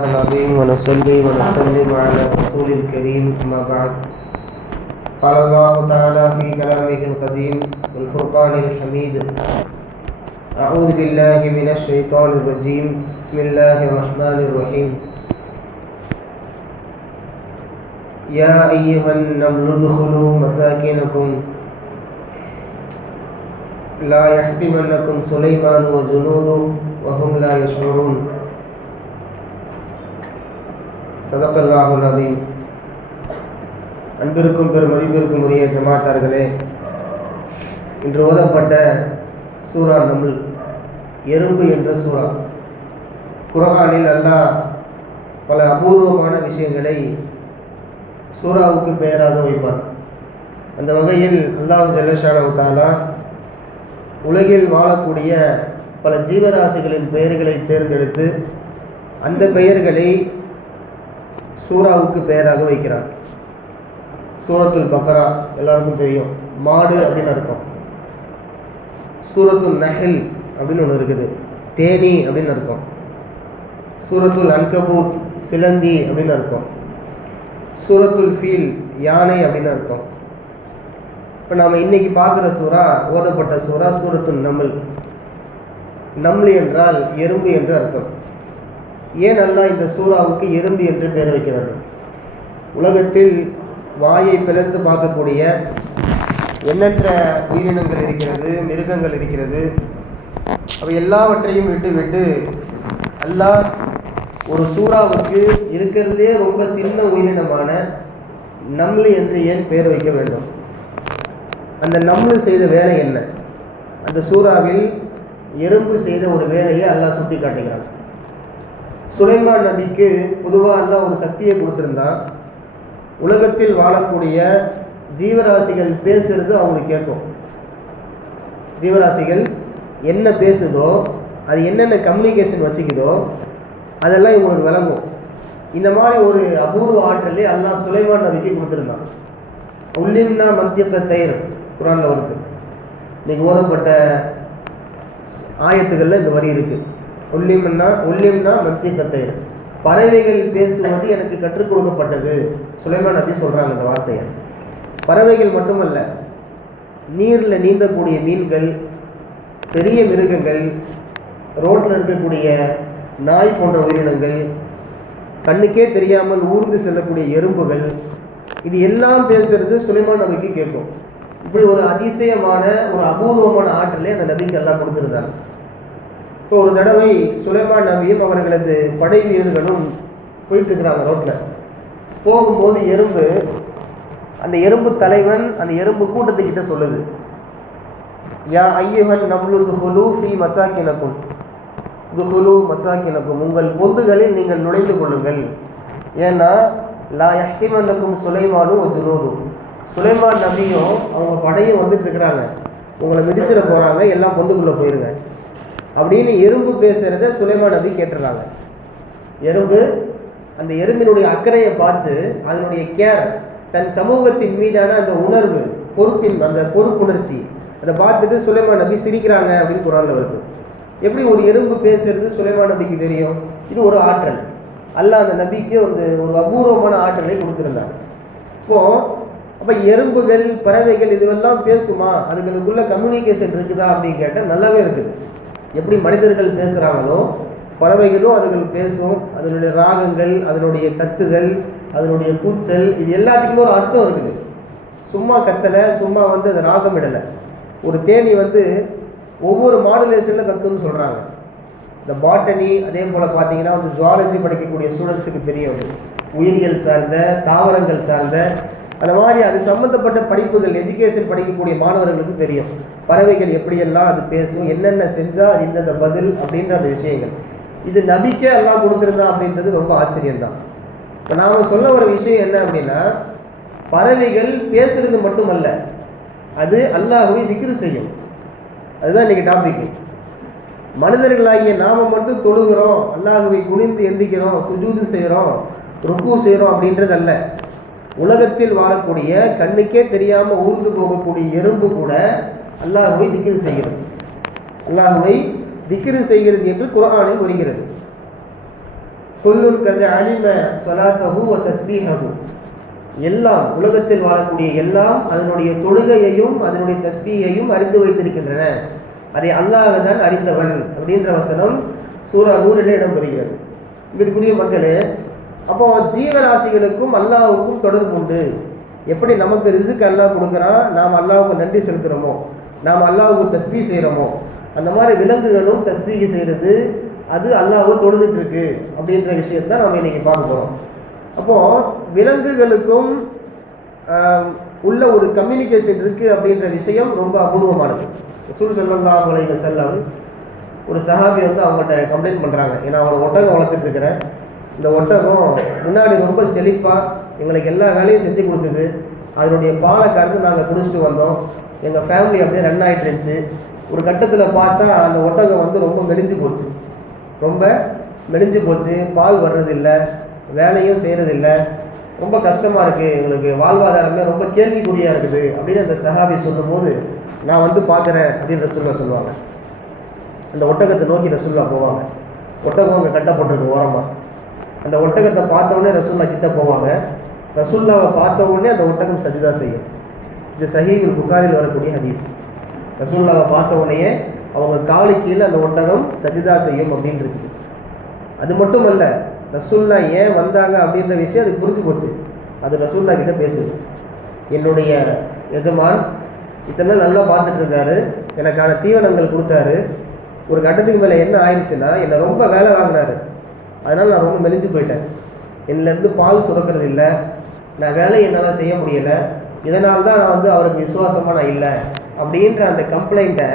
العظيم ونصلي ونسلم على رسول الكريم أما بعد. قال الله تعالى في كلامه القديم والفرقان الحميد: أعوذ بالله من الشيطان الرجيم. بسم الله الرحمن الرحيم. يا أيها النمل ادخلوا مساكنكم لا يحطمنكم سليمان وجنوده وهم لا يشعرون. சதகல்லாஹுல் அலீம். அன்பிற்கும் பெருமதிப்பிற்கும் உரிய ஜமாத்தார்களே, இன்று ஓதப்பட்ட சூரா நம்ல், எறும்பு என்ற சூரா. குர்ஆனில் அல்லாஹ் பல அபூர்வமான விஷயங்களை சூராவுக்கு பெயராக வைப்பான். அந்த வகையில் அல்லாஹ் ஜல்லஷானஹு தஆலா உலகில் வாழக்கூடிய பல ஜீவராசிகளின் பெயர்களை தேர்ந்தெடுத்து அந்த பெயர்களை சூராவுக்கு பெயராக வைக்கிறார். சூரத்துல் பக்ரா எல்லாருக்கும் தெரியும், மாடு அப்படின்னு அர்த்தம். சூரத்துல் நஹல் அப்படின்னு ஒன்று இருக்குது, தேனி அப்படின்னு அர்த்தம். சூரத்துல் அன்கபூத் சிலந்தி அப்படின்னு அர்த்தம். சூரத்துல் ஃபீல் யானை அப்படின்னு அர்த்தம். இப்போ நாம் இன்னைக்கு பார்க்குற சூறா, ஓதப்பட்ட சூறா சூரத்துல் நம்ல். நம்ல் என்றால் எறும்பு என்று அர்த்தம். ஏன் அல்லாஹ் இந்த சூறாவுக்கு எறும்பு என்று பெயர் வைக்கிறார்கள்? உலகத்தில் வாயை பிளந்து பார்க்கக்கூடிய எண்ணற்ற உயிரினங்கள் இருக்கிறது, மிருகங்கள் இருக்கிறது. அவை எல்லாவற்றையும் விட்டு அல்லாஹ் ஒரு சூறாவுக்கு இருக்கிறதே ரொம்ப சின்ன உயிரினமான நம்ல் என்று ஏன் பெயர் வைக்க வேண்டும்? அந்த நம்ல் செய்த வேலை என்ன? அந்த சூறாவில் எறும்பு செய்த ஒரு வேலையை அல்லாஹ் சுட்டி காட்டுகிறான். சுலைமான் நபிக்கு பொதுவாக அல்லாஹ் ஒரு சக்தியை கொடுத்துருந்தான். உலகத்தில் வாழக்கூடிய ஜீவராசிகள் பேசுறது அவங்களுக்கு கேட்கும். ஜீவராசிகள் என்ன பேசுதோ, அது என்னென்ன கம்யூனிகேஷன் வச்சுக்குதோ அதெல்லாம் இவங்களுக்கு விளங்கும். இந்த மாதிரி ஒரு அபூர்வ ஆற்றலே அல்லாஹ் சுலைமான் நபிக்கு கொடுத்துருந்தான். உள்ளிம்னா மத்தியத்த தயிர் குர்ஆன்ல வருது. இன்னைக்கு ஓதப்பட்ட ஆயத்துகளில் இந்த வரி இருக்கு. உள்ளிம்னா மத்திய கத்தையர், பறவைகள் பேசுவது எனக்கு கற்றுக் கொடுக்கப்பட்டது. சுலைமான் நபி சொல்றாங்க இந்த வார்த்தையை. பறவைகள் மட்டுமல்ல, நீரில் நீந்தக்கூடிய மீன்கள், பெரிய மிருகங்கள், ரோட்டில் இருக்கக்கூடிய நாய் போன்ற உயிரினங்கள், கண்ணுக்கே தெரியாமல் ஊர்ந்து செல்லக்கூடிய எறும்புகள், இது எல்லாம் பேசுறது சுலைமான் நபிக்கு கேட்கும். இப்படி ஒரு அதிசயமான ஒரு அபூர்வமான ஆற்றலை அந்த நபிக்கு எல்லாம் கொடுத்துருந்தாங்க. இப்போ ஒரு தடவை சுலைமான் நபியும் அவர்களது படை வீரர்களும் போயிட்டு இருக்கிறாங்க ரோட்டில். போகும்போது எறும்பு, அந்த எறும்பு தலைவன் அந்த எறும்பு கூட்டத்துக்கிட்ட சொல்லுது: யா ஐயுஹன் நம்லு துஹுலு ஃபீ மசாக்கினக்கும், துஹுலு மசாக்கினக்கும், உங்கள் பொந்துகளில் நீங்கள் நுழைந்து கொள்ளுங்கள். ஏன்னா லா யஹ்திமன்னக்கும் சுலைமானு வஜுனூது, சுலைமான் நபியும் அவங்க படையும் வந்துட்டு இருக்கிறாங்க, உங்களை மிதிச்சிட போகிறாங்க, எல்லாம் பொந்துக்குள்ளே போயிருங்க அப்படின்னு எறும்பு பேசுகிறத சுலைமான் நபி கேட்டுறாங்க. எறும்பு அந்த எறும்பினுடைய அக்கறையை பார்த்து, அதனுடைய கேர், தன் சமூகத்தின் மீதான அந்த உணர்வு, அந்த பொறுப்புணர்ச்சி, அதை பார்த்துட்டு சுலைமான் நபி சிரிக்கிறாங்க அப்படின்னு குர்ஆன்ல வருது. எப்படி ஒரு எறும்பு பேசுறது சுலைமான் நபிக்கு தெரியும்? இது ஒரு ஆற்றல். அல்லாஹ் அந்த நபிக்கு ஒரு அபூர்வமான ஆற்றலை கொடுத்துருந்தாங்க. அப்போ எறும்புகள், பறவைகள் இதுவெல்லாம் பேசுமா? அதுகளுக்குள்ள கம்யூனிகேஷன் இருக்குதா அப்படின்னு கேட்டால் நல்லாவே இருக்குது. எப்படி மனிதர்கள் பேசுகிறாங்களோ பறவைகளும் அதுகள் பேசும். அதனுடைய ராகங்கள், அதனுடைய கத்துதல், அதனுடைய கூச்சல், இது எல்லாத்துக்குமே ஒரு அர்த்தம் இருக்குது. சும்மா கத்தலை, சும்மா அது ராகம் இடலை. ஒரு தேனி ஒவ்வொரு மாடுலேஷனில் கத்துன்னு சொல்கிறாங்க. இந்த பாட்டனி அதே போல் பார்த்தீங்கன்னா ஜுவாலஜி படிக்கக்கூடிய ஸ்டூடெண்ட்ஸுக்கு தெரியும். உயிரியல் சார்ந்த, தாவரங்கள் சார்ந்த, அந்த மாதிரி அது சம்மந்தப்பட்ட படிப்புகள், எஜுகேஷன் படிக்கக்கூடிய மாணவர்களுக்கு தெரியும் பறவைகள் எப்படியெல்லாம் அது பேசும், என்னென்ன செஞ்சால் அது இந்தந்த பதில் அப்படின்ற அந்த விஷயங்கள். இது நபிக்கே எல்லாம் கொடுத்துருந்தா அப்படின்றது ரொம்ப ஆச்சரியம்தான். இப்போ நாம் சொல்ல வர விஷயம் என்ன அப்படின்னா, பறவைகள் பேசுறது மட்டுமல்ல, அது அல்லாஹ்வை திக்ரு செய்யும். அதுதான் இன்னைக்கு டாபிக். மனிதர்களாகிய நாம மட்டும் தொழுகிறோம், அல்லாஹ்வை குனிந்து எந்திக்கிறோம், சுஜூது செய்கிறோம், ருக்கு செய்கிறோம் அப்படின்றது அல்ல. உலகத்தில் வாழக்கூடிய கண்ணுக்கே தெரியாமல் ஊர்ந்து போகக்கூடிய எறும்பு கூட அல்லாஹ்வை திக்ரு செய்கிறது. அல்லாஹ்வை திக்ரு செய்கிறது என்று குர்ஆனில் வருகிறது. குல்லுன் கது அலிம ஸலாத்தஹு வ தஸ்பீஹஹு, எல்லாம் உலகத்தில் வாழக்கூடிய எல்லாம் அதனுடைய தொழுகையையும் அதனுடைய தஸ்பீஹையும் அறிந்து வைத்திருக்கின்றன, அதை அல்லாஹ் தான் அறிந்தவன் அப்படின்ற வசனம் சூரா நூறிலே இடம்பெறுகிறது. இதற்குரிய மக்களே, அப்போ ஜீவராசிகளுக்கும் அல்லாஹ்வுக்கும் தொடர்பு உண்டு. எப்படி நமக்கு ரிஸ்க் அல்லாஹ் கொடுக்குறான், நாம் அல்லாஹ்வுக்கு நன்றி செலுத்துகிறோமோ, நாம் அல்லாஹ்வுக்கு தஸ்பீஹ் செய்கிறோமோ, அந்த மாதிரி விலங்குகளும் தஸ்பீஹ் செய்கிறது, அது அல்லாஹ்வை தொழுதுட்டு இருக்கு அப்படின்ற விஷயத்தான் நம்ம இன்னைக்கு பார்க்க போகிறோம். அப்போது விலங்குகளுக்கும் உள்ள ஒரு கம்யூனிகேஷன் இருக்குது அப்படின்ற விஷயம் ரொம்ப அபூர்வமானது. ரசூல் ஸல்லல்லாஹு அலைஹி வஸல்லம் ஒரு சஹாபி வந்து அவங்கள்ட்ட கம்ப்ளைண்ட் பண்ணுறாங்க, ஏன்னா அவர் ஒட்டகம் வளர்த்துட்டு இருக்கிறேன், இந்த ஒட்டகம் முன்னாடி ரொம்ப செழிப்பாக எங்களுக்கு எல்லா வேலையும் செஞ்சு கொடுக்குது, அதனுடைய பாலை கறந்து நாங்கள் குடிச்சிட்டு வந்தோம், எங்கள் ஃபேமிலி அப்படியே ரன் ஆகிட்டு இருந்துச்சு. ஒரு கட்டத்தில் பார்த்தா அந்த ஒட்டகம் வந்து ரொம்ப மெலிஞ்சு போச்சு, பால் வர்றதில்லை, வேலையும் செய்கிறதில்லை, ரொம்ப கஷ்டமாக இருக்குது, எங்களுக்கு வாழ்வாதாரமே ரொம்ப கேள்விக்குறியாக இருக்குது அப்படின்னு அந்த சஹாபி சொல்லும்போது, நான் வந்து பார்க்குறேன் அப்படின்னு ரசூலுல்லாஹ் சொல்லுவாங்க. அந்த ஒட்டகத்தை நோக்கி ரசூலுல்லாஹ் போவாங்க. ஒட்டகம் அங்கே கட்டப்பட்டிருக்கு ஓரமாக. அந்த ஒட்டகத்தை பார்த்த உடனே ரசூலுல்லாஹ் கிட்ட போவாங்க. ரசூலுல்லாவை பார்த்த உடனே அந்த ஒட்டகம் சஜிதா செய்யும். இது சஹீஹுல் புகாரில் வரக்கூடிய ஹதீஸ். ரசூலுல்லாவை பார்த்த உடனே அவங்க காலு கீழே அந்த ஒட்டகம் சஜிதா செய்யும் அப்படின்னு இருக்குது. அது மட்டும் அல்ல, ரசூலுல்லாஹ் ஏன் வந்தாங்க அப்படின்ற விஷயம் அதுக்கு புரிஞ்சு போச்சு. அது ரசூலுல்லாஹ் கிட்ட பேசுது, என்னுடைய எஜமான் இத்தனை நல்லா பார்த்துட்டு இருந்தாரு, எனக்கான தீவனங்கள் கொடுத்தாரு, ஒரு கட்டத்துக்கு மேலே என்ன ஆயிடுச்சுன்னா என்னை ரொம்ப வேலை வாங்கினாரு, அதனால் நான் ரொம்ப மெலிஞ்சு போயிட்டேன், என்னிலேருந்து பால் சுரக்கிறது இல்லை, நான் வேலையை என்னால் செய்ய முடியலை, இதனால் தான் நான் வந்து அவருக்கு விசுவாசமாக நான் இல்லை அப்படின்ற அந்த கம்ப்ளைண்ட்டை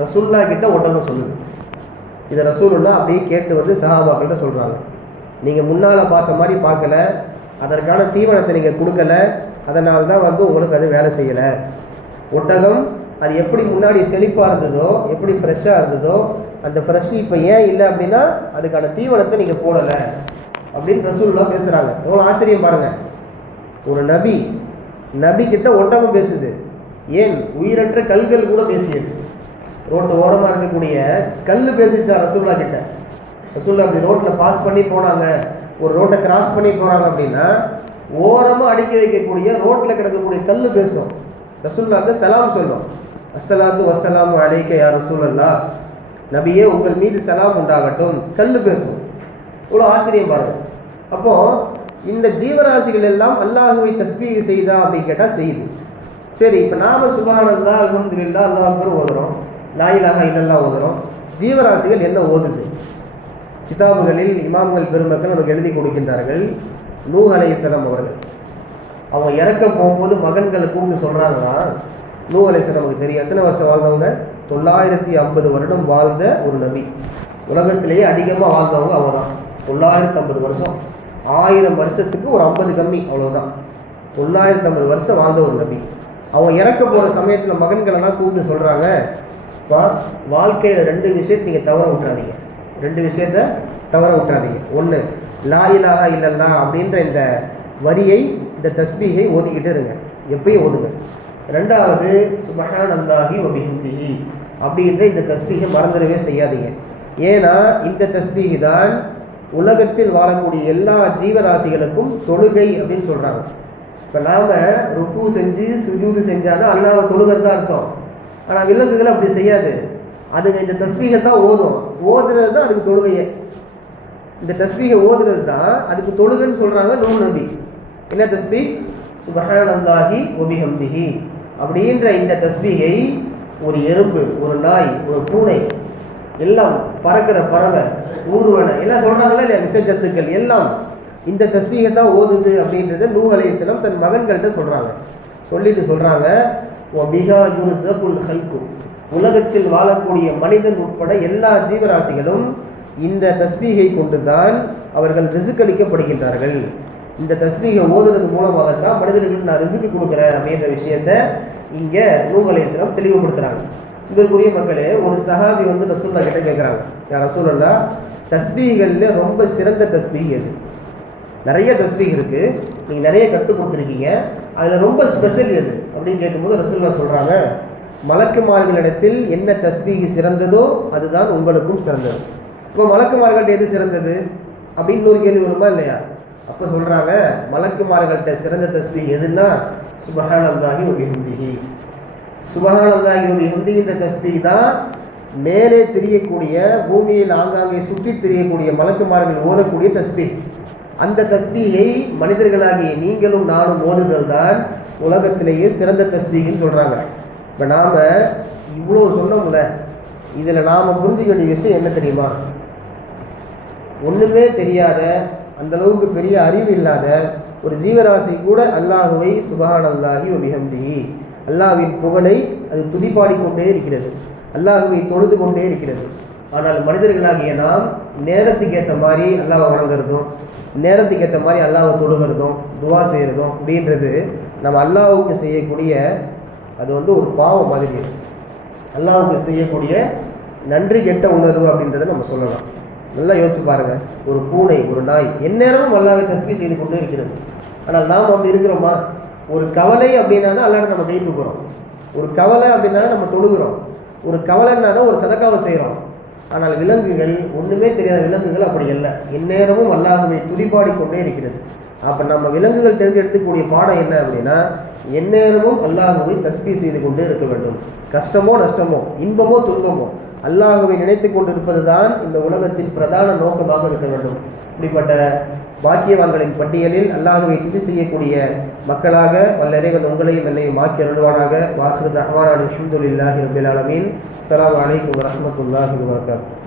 ரசூலுல்லாஹ் கிட்ட ஒட்டகம் சொல்லுது. இதை ரசூலுல்லாஹ் அப்படியே கேட்டு வந்து சஹாபாக்கள்கிட்ட சொல்கிறாங்க, நீங்கள் முன்னால் பார்த்த மாதிரி பார்க்கல, அதற்கான தீவனத்தை நீங்கள் கொடுக்கல, அதனால தான் வந்து உங்களுக்கு அது வேலை செய்யலை. ஒட்டகம் அது எப்படி முன்னாடி செழிப்பாக இருந்ததோ, எப்படி ஃப்ரெஷ்ஷாக இருந்ததோ, அந்த ஃப்ரெஷ் இப்போ ஏன் இல்லை அப்படின்னா அதுக்கான தீவனத்தை நீங்கள் போடலை அப்படின்னு ரசூலுல்லாஹ் பேசுகிறாங்க. எவ்வளோ ஆச்சரியம் பாருங்கள், ஒரு நபி கிட்ட ஒட்டகம் பேசுது, ஏன் உயிரற்ற கல்கள் கூட பேசியது. ரோட்டு ஓரமாக இருக்கக்கூடிய கல் பேசிச்சா ரசூலுல்லாஹ் கிட்ட. ரசூலுல்லாஹ் அப்படி ரோட்டில் பாஸ் பண்ணி போனாங்க, ஒரு ரோட்டை கிராஸ் பண்ணி போகிறாங்க அப்படின்னா ஓரமாக அடுக்கி வைக்கக்கூடிய ரோட்டில் கிடக்கக்கூடிய கல் பேசும். ரசூலுல்லாஹ்க்கு சலாம் சொல்லும், அஸ்ஸலாத்து வஸ்ஸலாமு அலைக்க யா ரசூலல்லாஹ், நபியே உங்கள் மீது சலாம் உண்டாகட்டும். கல் பேசும். இவ்வளோ ஆச்சரியம் பாருங்க. அப்போது இந்த ஜீவராசிகள் எல்லாம் அல்லாஹுவை தஸ்பீஹ் செய்தா அப்படின்னு கேட்டால் செய்யுது. சரி, இப்போ நாம சுப்ஹானல்லாஹ் அல்ஹம்துலில்லாஹ் அல்லாஹ் அக்பர் ஓதுறோம், லா இலாஹ இல்லல்லாஹ் ஓதுறோம், ஜீவராசிகள் என்ன ஓதுது? கிதாபுகளில் இமாம்கள் பெருமக்கள் நமக்கு எழுதி கொடுக்கின்றார்கள். நூஹ் அலைஹிஸ்ஸலாம் அவர்கள் அவங்க இறக்க போகும்போது மகன்களை கூப்பிட்டு சொல்கிறாங்கன்னா, நூஹ் அலைஹிஸ்ஸலாம் நமக்கு தெரியும் எத்தனை வருஷம் வாழ்ந்தவங்க, 950 வருடம் வாழ்ந்த ஒரு நபி. உலகத்திலேயே அதிகமாக வாழ்ந்தவங்க அவங்க தான். 950 வருஷம், 1000 வருஷத்துக்கு ஒரு 50 கம்மி, அவ்வளோதான். 950 வருஷம் வாழ்ந்த ஒரு நபி. அவங்க இறக்க போகிற சமயத்தில் மகன்களெல்லாம் கூப்பிட்டு சொல்கிறாங்க, இப்போ வாழ்க்கையில் 2 விஷயத்தை நீங்கள் தவற விட்டுறாதீங்க, 2 விஷயத்த தவற விட்டுறாதீங்க. ஒன்று, லா இலாஹ இல்லல்லாஹ் அப்படின்ற இந்த வரியை, இந்த தஸ்பீஹை ஓதிக்கிட்டு இருங்க, எப்பயும் ஓதுங்க. 2வது, சுப்ஹானல்லாஹி வ பிஹம்திஹி அப்படின்ற இந்த தஸ்பீஹை மறந்துடவே செய்யாதீங்க. ஏன்னா இந்த தஸ்பீஹ் தான் உலகத்தில் வாழக்கூடிய எல்லா ஜீவராசிகளுக்கும் தொழுகை அப்படின்னு சொல்கிறாங்க. இப்போ நாம் ருக்கு செஞ்சு சுஜூது செஞ்சாதான் அல்லாஹ்வை தொழுகிறது தான் அர்த்தம். ஆனால் விலங்குகள் அப்படி செய்யாது, அதுங்க இந்த தஸ்பீஹை தான் ஓதும். ஓதுறது தான் அதுக்கு தொழுகையே. இந்த தஸ்பீஹை ஓதுறது தான் அதுக்கு தொழுகைன்னு சொல்கிறாங்க நூஹ் நபி. என்ன தஸ்பீஹ்? சுப்ஹானல்லாஹி வ பிஹம்திஹி அப்படின்ற இந்த தஸ்பீஹை ஒரு எறும்பு, ஒரு நாய், ஒரு பூனை, எல்லாம் பறக்கிற பறவை, ஊர்வனை எல்லாம் சொல்கிறாங்களா இல்லையா, விசேஷத்துக்கள் எல்லாம் இந்த தஸ்பீஹை தான் ஓதுது அப்படின்றத நூஹ் அலைஹிஸ்ஸலாம் தன் மகன்கள்கிட்ட சொல்கிறாங்க. சொல்லிட்டு சொல்கிறாங்க, வபிஹா யுர்ஸகுல் ஹல்கு, உலகத்தில் வாழக்கூடிய மனிதன் உட்பட எல்லா ஜீவராசிகளும் இந்த தஸ்பீஹை கொண்டு தான் அவர்கள் ரிஸ்க் அளிக்கப்படுகின்றார்கள். இந்த தஸ்பீஹை ஓதுறது மூலமாகத்தான் மனிதர்களுக்கு நான் ரிஸ்க் கொடுக்குறேன் அப்படின்ற விஷயத்த இங்கே நூஹ் அலைஹிஸ்ஸலாம் தெளிவுபடுத்துகிறாங்க. இதற்குரிய மக்களே, ஒரு சஹாபி வந்து ரசூலுல்லாஹ் கிட்ட கேட்குறாங்க, யார் ரசூலுல்லாஹ், தஸ்பீஹ்கள்ல ரொம்ப சிறந்த தஸ்பீஹ் எது? நிறைய தஸ்பீஹ் இருக்குது, நீங்கள் நிறைய கற்றுக் கொடுத்துருக்கீங்க, அதில் ரொம்ப ஸ்பெஷல் எது அப்படின்னு கேட்கும்போது ரசூலுல்லாஹ் சொல்கிறாங்க, மலக்குமார்களிடத்தில் என்ன தஸ்பீஹ் சிறந்ததோ அதுதான் உங்களுக்கும் சிறந்தது. இப்போ மலக்குமார்கள்ட்ட எது சிறந்தது? அப்படின்னு இன்னொரு கேள்வி வருமா இல்லையா? அப்போ சொல்கிறாங்க, மலக்குமார்கள்ட்ட சிறந்த தஸ்பீஹ் எதுன்னா சுபஹானல்லாஹி வ பிஹம்திஹி. சுபஹானல்லாஹி வ பிஹம்திஹின்ற தஸ்பீஹ் தான் மேலே தெரியக்கூடிய, பூமியில் ஆங்காங்கே சுற்றி தெரியக்கூடிய மலக்குமார்கள் ஓதக்கூடிய தஸ்பீஹ். அந்த தஸ்பீஹை மனிதர்களாகிய நீங்களும் நானும் ஓதுதல் தான் உலகத்திலேயே சிறந்த தஸ்பீஹ்னு சொல்கிறாங்க. இப்போ நாம் இவ்வளோ சொன்னோம்ல, இதில் நாம் புரிஞ்சுக்க வேண்டிய விஷயம் என்ன தெரியுமா? ஒன்றுமே தெரியாத, அந்த அளவுக்கு பெரிய அறிவு இல்லாத ஒரு ஜீவராசி கூட அல்லாஹுவை சுப்ஹானல்லாஹி வ பிஹம்திஹி, அல்லாஹ்வின் புகழை அது துதிப்பாடிக்கொண்டே இருக்கிறது, அல்லாஹுவை தொழுது கொண்டே இருக்கிறது. ஆனால் மனிதர்களாகிய நாம் நேரத்துக்கு ஏற்ற மாதிரி அல்லாஹ்வை வணங்குறதும், நேரத்துக்கு ஏற்ற மாதிரி அல்லாஹ்வை தொழுகிறதும், துவா செய்கிறதும் அப்படின்றது நம்ம அல்லாஹ்வுக்கு செய்யக்கூடிய அது ஒரு பாவம் மாதிரி. அல்லாஹ்வுக்கு செய்யக்கூடிய நன்றி கெட்ட உணர்வு அப்படின்றத நம்ம சொல்லலாம். நல்லா யோசிச்சு பாருங்க, ஒரு பூனை, ஒரு நாய் எந்நேரமும் அல்லாஹ்வை தஸ்பீஹ் செய்து கொண்டே இருக்கிறது. ஆனால் நாம் அப்படி இருக்கிறோமா? ஒரு கவலை அப்படின்னா தான் அல்லாஹ்வை நம்ம கை தூக்குறோம், ஒரு கவலை அப்படின்னா நம்ம தொழுகிறோம், ஒரு கவலைன்னா தான் ஒரு சதக்காவை செய்கிறோம். ஆனால் விலங்குகள், ஒன்றுமே தெரியாத விலங்குகள் அப்படி இல்லை, எந்நேரமும் அல்லாஹ்வை துதிப்பாடி கொண்டே இருக்கிறது. அப்போ நம்ம விலங்குகள் தேர்ந்தெடுக்கக்கூடிய பாடம் என்ன அப்படின்னா, எந்நேரமும் அல்லாஹ்வை தஸ்பீஹ் செய்து கொண்டே இருக்க வேண்டும். கஷ்டமோ நஷ்டமோ, இன்பமோ துன்பமோ, அல்லாஹ்வை நினைத்து கொண்டிருப்பது தான் இந்த உலகத்தின் பிரதான நோக்கமாக இருக்க வேண்டும். இப்படிப்பட்ட பாக்கியவான்களின் பட்டியலில் அல்லாஹ்வை துதி செய்யக்கூடிய மக்களாக வல்ல இறைவன் உங்களையும் என்னையும் ஆக்கி அருள்வானாக. வாஹிரு தஅவானா அல்ஹம்துலில்லாஹி ரப்பில் ஆலமீன். அஸ்ஸலாமு அலைக்கும் வரஹ்மத்துல்லாஹி வபரகாத்துஹு.